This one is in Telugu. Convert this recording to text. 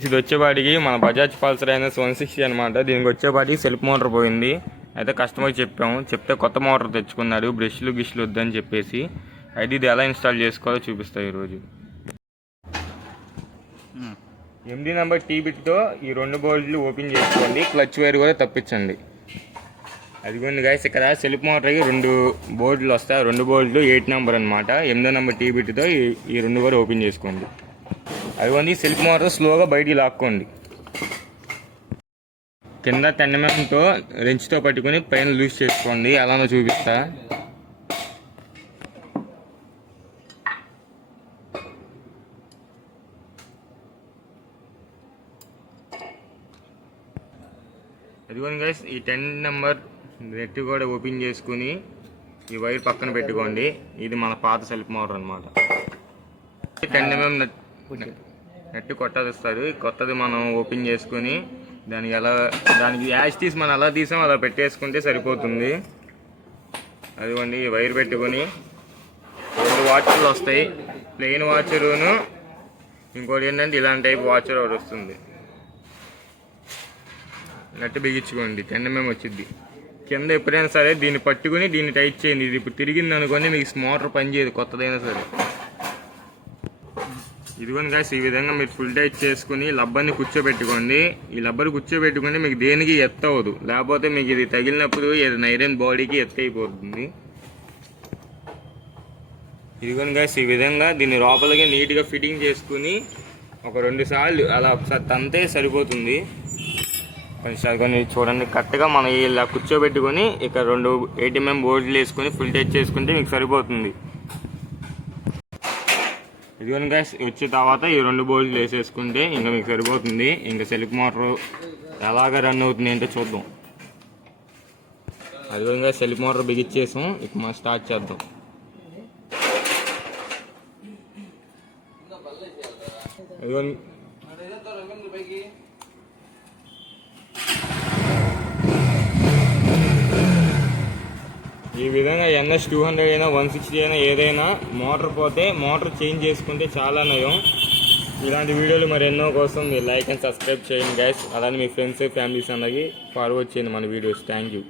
ఇది వచ్చేపాటికి మన బజాజ్ పల్సర్ అయినా 160 అనమాట. దీనికి వచ్చేపాటికి సెల్ఫ్ మోటార్ పోయింది. అయితే కస్టమర్కి చెప్తే కొత్త మోటార్ తెచ్చుకున్నాడు, బ్రష్లు గిష్లు వద్దని చెప్పేసి. అయితే ఇది ఎలా ఇన్స్టాల్ చేసుకోవాలో చూపిస్తాను ఈరోజు. 8 నెంబర్ టీ బిట్తో ఈ 2 బోల్ట్లు ఓపెన్ చేసుకోండి. క్లచ్ వైర్ కూడా తప్పించండి. అదిగోండి గైస్, ఇక్కడ సెల్ఫ్ మోటార్కి 2 బోల్ట్లు వస్తాయి. 2 బోల్ట్లు 8 నెంబర్ అనమాట. 8 నెంబర్ టీ బిట్తో ఈ 2 కూడా ఓపెన్ చేసుకోండి. అదిగోండి సెల్ఫ్ మోటార్ స్లోగా బయటికి లాక్కోండి. కింద 10 mm రెంచ్తో పట్టుకొని పైన లూజ్ చేసుకోండి. అలానో చూపిస్తా. అదిగోండి గైస్, ఈ 10 నెంబర్ నెట్ కూడా ఓపెన్ చేసుకుని ఈ వైర్ పక్కన పెట్టుకోండి. ఇది మన పాత సెల్ఫ్ మోటార్ అనమాట. 10 mm నెట్ కొత్తది వస్తుంది. కొత్తది మనం ఓపెన్ చేసుకుని దానికి యాస్టీస్ మనం ఎలా తీసాం అలా పెట్టేసుకుంటే సరిపోతుంది. అదిగోండి ఈ వైర్ పెట్టుకొని 2 వాచర్లు వస్తాయి. ప్లెయిన్ వాచరును ఇంకోటి ఏంటంటే ఇలాంటి టైప్ వాచర్ ఒకటి వస్తుంది. నెట్ బిగించుకోండి. 10 mm వచ్చింది. కింద ఎప్పుడైనా సరే దీన్ని పట్టుకుని దీన్ని టైట్ చేయండి. ఇది ఇప్పుడు తిరిగింది అనుకోండి, మీకు మోటార్ పనిచేయదు కొత్తదైనా సరే. ఇదిగోండి గాయస్, ఈ విధంగా మీరు ఫుల్ టైట్ చేసుకుని లబ్బర్ని కూర్చోబెట్టుకోండి. ఈ లబ్బర్ కూర్చోబెట్టుకుంటే మీకు దేనికి ఎత్తవదు, లేకపోతే మీకు ఇది తగిలినప్పుడు ఐరన్ బాడీకి అయిపోతుంది. ఇదిగోండి గాయస్, ఈ విధంగా దీన్ని లోపలికి నీట్గా ఫిట్టింగ్ చేసుకుని ఒక 2 సార్లు అలా ఒకసారి తంతే సరిపోతుంది. కొన్ని చూడండి, కరెక్ట్గా మనం ఇలా కూర్చోబెట్టుకొని ఇక్కడ 2 8 mm బోల్ట్లు వేసుకొని ఫుల్ టైట్ చేసుకుంటే మీకు సరిపోతుంది. ఇదిగోండి గైస్, వచ్చిన తర్వాత ఈ 2 బోల్ట్లు వేసేసుకుంటే ఇంకా మీకు సరిపోతుంది. ఇంకా సెల్ఫ్ మోటార్ ఎలాగ రన్ అవుతుంది ఏంటో చూద్దాం. అదిగోండి సెల్ఫ్ మోటార్ బిగిచ్చేసాం. ఇక మనం స్టార్ట్ చేద్దాం. అదిగోండి ఈ విధంగా NS200 అయినా 160 అయినా ఏదైనా మోటార్ పోతే మోటార్ చేంజ్ చేసుకుంటే చాలా నయం. ఇలాంటి వీడియోలు మరి ఎన్నో కోసం మీరు లైక్ అండ్ సబ్స్క్రైబ్ చేయండి గైస్. అలానే మీ ఫ్రెండ్స్ ఫ్యామిలీస్ అందరికి ఫార్వర్డ్ చేయండి మన వీడియోస్. Thank you.